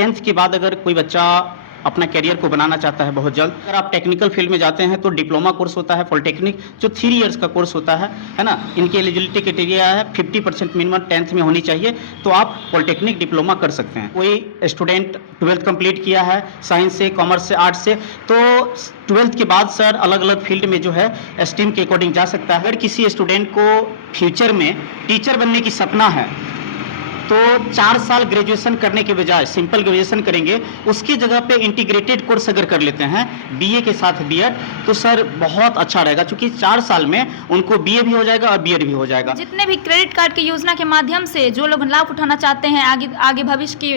Tenth के बाद अगर कोई बच्चा अपना करियर को बनाना चाहता है बहुत जल्द, अगर आप टेक्निकल फील्ड में जाते हैं तो डिप्लोमा कोर्स होता है पॉलिटेक्निक, जो 3 इयर्स का कोर्स होता है ना। इनकी एलिजिबिलिटी क्राइटेरिया है 50% मिनिमम 10th में होनी चाहिए, तो आप पॉलिटेक्निक डिप्लोमा कर सकते हैं। कोई स्टूडेंट 12th कंप्लीट किया है साइंस से, कॉमर्स से, आर्ट्स से, तो 12th के बाद सर अलग अलग फील्ड में जो है स्ट्रीम के अकॉर्डिंग जा सकता है। अगर किसी स्टूडेंट को फ्यूचर में टीचर बनने की सपना है तो 4 साल ग्रेजुएशन करने के बजाय सिंपल ग्रेजुएशन करेंगे, उसकी जगह पे इंटीग्रेटेड कोर्स अगर कर लेते हैं बीए के साथ बीएड, तो सर बहुत अच्छा रहेगा, क्योंकि 4 साल में उनको बीए भी हो जाएगा और बीएड भी हो जाएगा। जितने भी क्रेडिट कार्ड की योजना के माध्यम से जो लोग लाभ उठाना चाहते हैं, आगे भविष्य की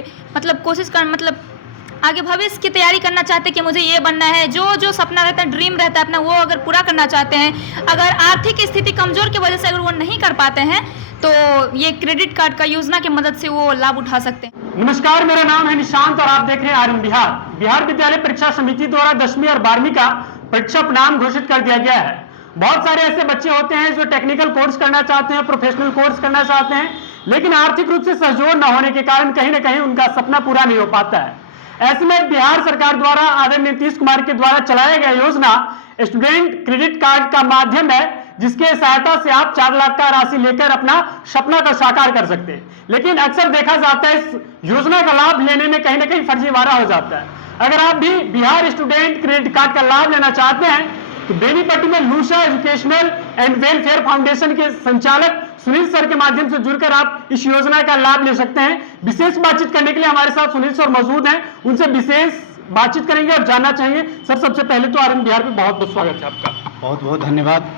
आगे भविष्य की तैयारी करना चाहते हैं कि मुझे ये बनना है, जो सपना रहता है, ड्रीम रहता है अपना, वो अगर पूरा करना चाहते हैं, अगर आर्थिक स्थिति कमजोर की वजह से अगर वो नहीं कर पाते हैं, तो ये क्रेडिट कार्ड का योजना की मदद से वो लाभ उठा सकते हैं। नमस्कार, मेरा नाम है निशांत और आप देख रहे हैं आर्यन बिहार। बिहार विद्यालय परीक्षा समिति द्वारा 10वीं और 12वीं का परीक्षा परिणाम घोषित कर दिया गया है। बहुत सारे ऐसे बच्चे होते हैं जो टेक्निकल कोर्स करना चाहते हैं, प्रोफेशनल कोर्स करना चाहते हैं, लेकिन आर्थिक रूप से सहजोर न होने के कारण कहीं ना कहीं उनका सपना पूरा नहीं हो पाता है। ऐसे में बिहार सरकार द्वारा आदरणीय नीतीश कुमार के द्वारा चलाया गया योजना स्टूडेंट क्रेडिट कार्ड का माध्यम है, जिसके सहायता से आप 4 लाख का राशि लेकर अपना सपना को साकार कर सकते हैं। लेकिन अक्सर देखा जाता है इस योजना का लाभ लेने में कहीं ना कहीं फर्जीवाड़ा हो जाता है। अगर आप भी बिहार स्टूडेंट क्रेडिट कार्ड का लाभ लेना चाहते हैं तो बेनीपट्टी में लूसा एजुकेशनल एंड वेलफेयर फाउंडेशन के संचालक सुनील सर के माध्यम से जुड़कर आप इस योजना का लाभ ले सकते हैं। विशेष बातचीत करने के लिए हमारे साथ सुनील सर मौजूद हैं, उनसे विशेष बातचीत करेंगे और जानना चाहेंगे। सर, सबसे पहले तो आर्यन बिहार में बहुत बहुत स्वागत है आपका। बहुत बहुत धन्यवाद।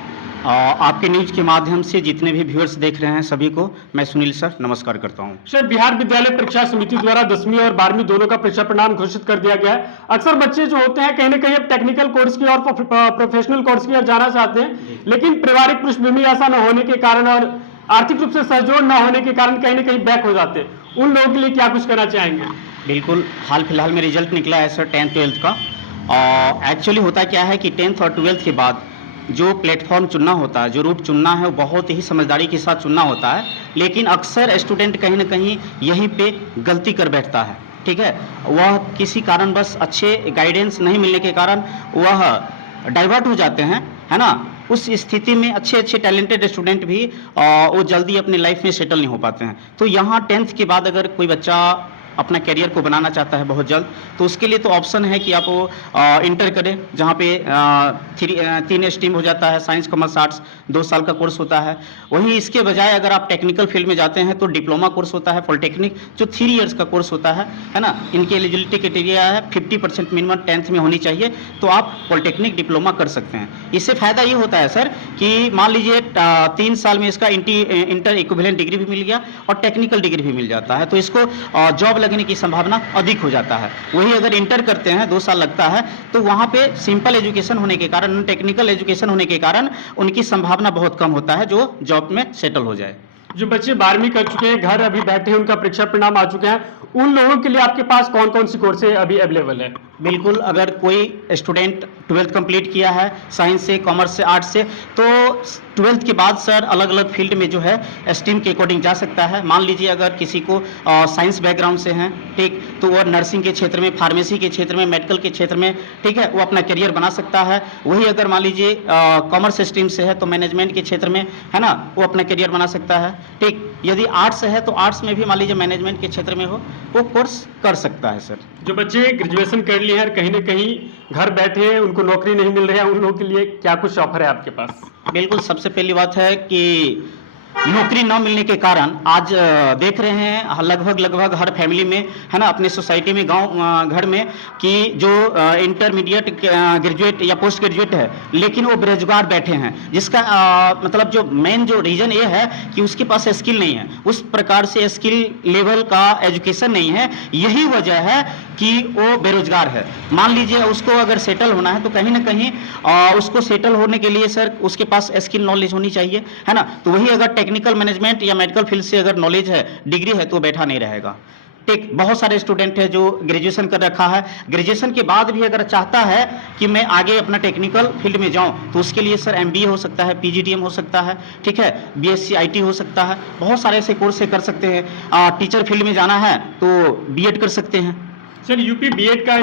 आपके न्यूज के माध्यम से जितने भी व्यूअर्स देख रहे हैं सभी को मैं सुनील सर नमस्कार करता हूं। सर, बिहार विद्यालय परीक्षा समिति द्वारा 10वीं और 12वीं दोनों का परीक्षा परिणाम घोषित कर दिया गया है। अक्सर बच्चे जो होते हैं कहीं ना कहीं अब टेक्निकल कोर्स की और प्रोफेशनल कोर्स की ओर जाना चाहते हैं, लेकिन पारिवारिक पृष्ठभूमि ऐसा न होने के कारण और आर्थिक रूप से सहजोर न होने के कारण कहीं ना कहीं बैक हो जाते हैं। उन लोगों के लिए क्या कुछ करना चाहेंगे? बिल्कुल, हाल फिलहाल में रिजल्ट निकला है सर 10th 12th का। एक्चुअली होता क्या है कि 10th और 12th के बाद जो प्लेटफॉर्म चुनना होता है, जो रूट चुनना है, वो बहुत ही समझदारी के साथ चुनना होता है। लेकिन अक्सर स्टूडेंट कहीं ना कहीं यहीं पे गलती कर बैठता है, ठीक है। वह किसी कारणवश अच्छे गाइडेंस नहीं मिलने के कारण वह डाइवर्ट हो जाते हैं, है ना। उस स्थिति में अच्छे अच्छे टैलेंटेड स्टूडेंट भी वो जल्दी अपनी लाइफ में सेटल नहीं हो पाते हैं। तो यहाँ 10th के बाद अगर कोई बच्चा अपना करियर को बनाना चाहता है बहुत जल्द, तो उसके लिए तो ऑप्शन है कि आप वो इंटर करें, जहाँ पे 3 स्ट्रीम हो जाता है, साइंस कॉमर्स आर्ट्स, 2 साल का कोर्स होता है। वहीं इसके बजाय अगर आप टेक्निकल फील्ड में जाते हैं तो डिप्लोमा कोर्स होता है पॉलिटेक्निक, जो 3 इयर्स का कोर्स होता है ना। इनकी एलिजिबिलिटी क्राइटेरिया है 50% मिनिमम 10th में होनी चाहिए, तो आप पॉलिटेक्निक डिप्लोमा कर सकते हैं। इससे फायदा ये होता है सर कि मान लीजिए 3 साल में इसका इंटर इक्विवेलेंट डिग्री भी मिल गया और टेक्निकल डिग्री भी मिल जाता है, तो इसको जॉब लगने की संभावना अधिक हो जाता है। वही अगर इंटर करते हैं 2 साल लगता है, तो वहां पे सिंपल एजुकेशन होने के कारण, टेक्निकल एजुकेशन होने के कारण उनकी संभावना बहुत कम होता है जो जॉब में सेटल हो जाए। जो बच्चे 12वीं कर चुके हैं, घर अभी बैठे हैं, उनका परीक्षा परिणाम आ चुके हैं, उन लोगों के लिए आपके पास कौन कौन सी कोर्सेज अभी अवेलेबल है? बिल्कुल, अगर कोई स्टूडेंट 12th कंप्लीट किया है साइंस से, कॉमर्स से, आर्ट्स से, तो 12th के बाद सर अलग अलग फील्ड में जो है स्ट्रीम के अकॉर्डिंग जा सकता है। मान लीजिए अगर किसी को साइंस बैकग्राउंड से हैं, ठीक, तो वो नर्सिंग के क्षेत्र में, फार्मेसी के क्षेत्र में, मेडिकल के क्षेत्र में, ठीक है, वो अपना करियर बना सकता है। वही अगर मान लीजिए कॉमर्स स्ट्रीम से है तो मैनेजमेंट के क्षेत्र में, है ना, वो अपना करियर बना सकता है, ठीक। यदि आर्ट्स है तो आर्ट्स में भी मान लीजिए मैनेजमेंट के क्षेत्र में हो, वो कोर्स कर सकता है सर। जो बच्चे ग्रेजुएशन कर लिए हैं, कहीं ना कहीं घर बैठे हैं, उनको नौकरी नहीं मिल रही है, उन लोगों के लिए क्या कुछ ऑफर है आपके पास? बिल्कुल, सबसे पहली बात है कि नौकरी न मिलने के कारण आज देख रहे हैं लगभग हर फैमिली में, है ना, अपने सोसाइटी में, गांव घर में, कि जो इंटरमीडिएट ग्रेजुएट या पोस्ट ग्रेजुएट है लेकिन वो बेरोजगार बैठे हैं, जिसका मतलब जो मेन जो रीजन ये है कि उसके पास स्किल नहीं है, उस प्रकार से स्किल लेवल का एजुकेशन नहीं है। यही वजह है कि वो बेरोजगार है। मान लीजिए उसको अगर सेटल होना है तो कहीं ना कहीं उसको सेटल होने के लिए सर उसके पास स्किल नॉलेज होनी चाहिए, है ना। तो वही अगर टेक्निकल मैनेजमेंट या मेडिकल फील्ड से अगर नॉलेज है, डिग्री है, तो बैठा नहीं रहेगा, ठीक। बहुत सारे स्टूडेंट है जो ग्रेजुएशन कर रखा है, ग्रेजुएशन के बाद भी अगर चाहता है कि मैं आगे अपना टेक्निकल फील्ड में जाऊं, तो उसके लिए सर MBA हो सकता है, PGDM हो सकता है, ठीक है, BSc IT हो सकता है, बहुत सारे ऐसे कोर्स कर सकते हैं। टीचर फील्ड में जाना है तो B.Ed कर सकते हैं, सर यूपी बीएड का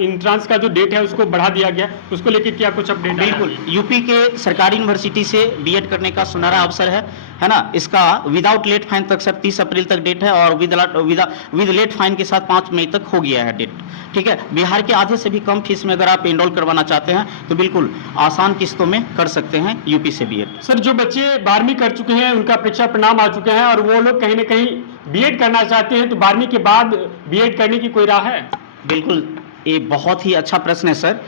इंट्रांस का जो डेट है उसको बढ़ा दिया गया, उसको लेके क्या कुछ अपडेट आया? बिल्कुल, यूपी के सरकारी यूनिवर्सिटी से बीएड करने का सुनहरा अवसर है ना। इसका विदाउट लेट फाइन तक सर 30 अप्रैल तक डेट है और विद लेट फाइन के साथ 5 मई तक हो गया है डेट। ठीक है, बिहार के आधे से भी कम फीस में अगर आप एनरोल करवाना चाहते हैं तो बिल्कुल आसान किस्तों में कर सकते हैं यूपी से बीएड। सर जो बच्चे 12वीं कर चुके हैं, उनका परीक्षा परिणाम आ चुके हैं और वो लोग कहीं ना कहीं बीएड करना चाहते हैं, तो 12वीं के बाद बीएड करने की कोई राह है? बिल्कुल, ये बहुत ही अच्छा प्रश्न है सर।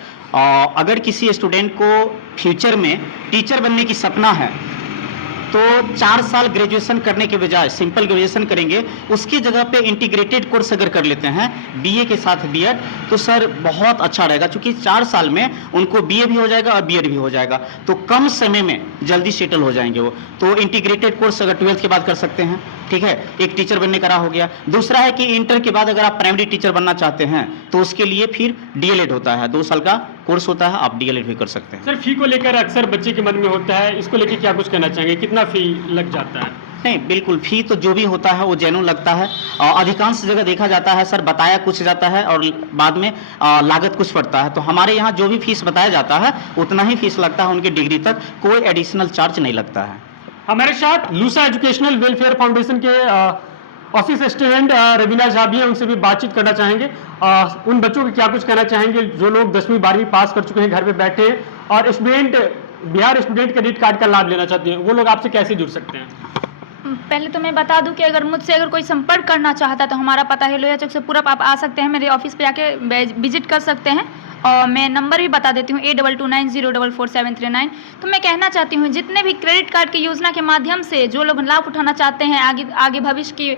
अगर किसी स्टूडेंट को फ्यूचर में टीचर बनने की सपना है तो 4 साल ग्रेजुएशन करने के बजाय सिंपल ग्रेजुएशन करेंगे, उसकी जगह पे इंटीग्रेटेड कोर्स अगर कर लेते हैं बीए के साथ बीएड, तो सर बहुत अच्छा रहेगा, क्योंकि 4 साल में उनको बीए भी हो जाएगा और बीएड भी हो जाएगा, तो कम समय में जल्दी सेटल हो जाएंगे वो। तो इंटीग्रेटेड कोर्स अगर 12th के बाद कर सकते हैं, ठीक है, एक टीचर बनने का राह हो गया। दूसरा है कि इंटर के बाद अगर आप प्राइमरी टीचर बनना चाहते हैं तो उसके लिए फिर डीएलएड होता है, 2 साल का कोर्स होता है, आप डीएलएड भी कर सकते हैं। सर फी को लेकर अक्सर बच्चे के मन में होता है, इसको लेकर क्या कुछ कहना चाहेंगे, कितना फी लग जाता है? नहीं, बिल्कुल, फी तो जो भी होता है वो जेन्युइन लगता है। अधिकांश जगह देखा जाता है सर, बताया कुछ जाता है और बाद में लागत कुछ पड़ता है। तो हमारे यहाँ जो भी फीस बताया जाता है उतना ही फीस लगता है, उनकी डिग्री तक कोई एडिशनल चार्ज नहीं लगता है। हमारे साथ लूसा एजुकेशनल वेलफेयर फाउंडेशन के ऑफिस असिस्टेंट रवीना झा भी हैं, उनसे भी बातचीत करना चाहेंगे। उन बच्चों को क्या कुछ कहना चाहेंगे जो लोग 10वीं 12वीं पास कर चुके हैं, घर पे बैठे हैं और बिहार स्टूडेंट क्रेडिट कार्ड का लाभ लेना चाहते हैं, वो लोग आपसे कैसे जुड़ सकते हैं? पहले तो मैं बता दूं कि अगर मुझसे अगर कोई संपर्क करना चाहता है तो हमारा पता है लोहिया चौक से पूरब, आप आ सकते हैं, मेरे ऑफिस पे आके विजिट कर सकते हैं। और मैं नंबर भी बता देती हूँ 8229044739। तो मैं कहना चाहती हूँ जितने भी क्रेडिट कार्ड की योजना के माध्यम से जो लोग लाभ उठाना चाहते हैं, आगे भविष्य की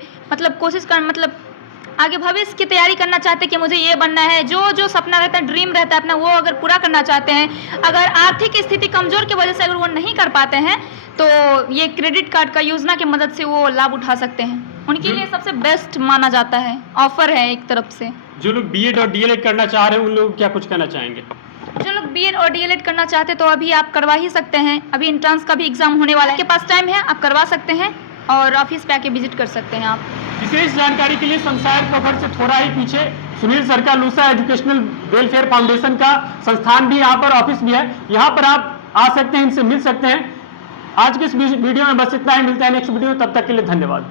आगे भविष्य की तैयारी करना चाहते हैं कि मुझे ये बनना है, जो सपना रहता है, ड्रीम रहता है अपना, वो अगर पूरा करना चाहते हैं, अगर आर्थिक स्थिति कमजोर की वजह से अगर वो नहीं कर पाते हैं तो ये क्रेडिट कार्ड का योजना की मदद से वो लाभ उठा सकते हैं। उनके लिए सबसे बेस्ट माना जाता है, ऑफर है एक तरफ से। जो लोग बीएड और डीएलएड करना चाह रहे हैं उन लोग क्या कुछ कहना चाहेंगे? जो लोग बीएड और डीएलएड करना चाहते हैं तो अभी आप करवा ही सकते हैं, अभी एंट्रेंस का भी एग्जाम होने वाला है, आपके पास टाइम है, आप करवा सकते हैं और ऑफिस पे आके विजिट कर सकते हैं आप। विशेष जानकारी के लिए शमशायर कफर से थोड़ा ही पीछे सुनील सर का लूसा एजुकेशनल वेलफेयर फाउंडेशन का संस्थान भी यहाँ पर, ऑफिस भी है, यहाँ पर आप आ सकते हैं, इनसे मिल सकते हैं। आज के इस वीडियो में बस इतना ही, मिलता है नेक्स्ट वीडियो, तब तक के लिए धन्यवाद।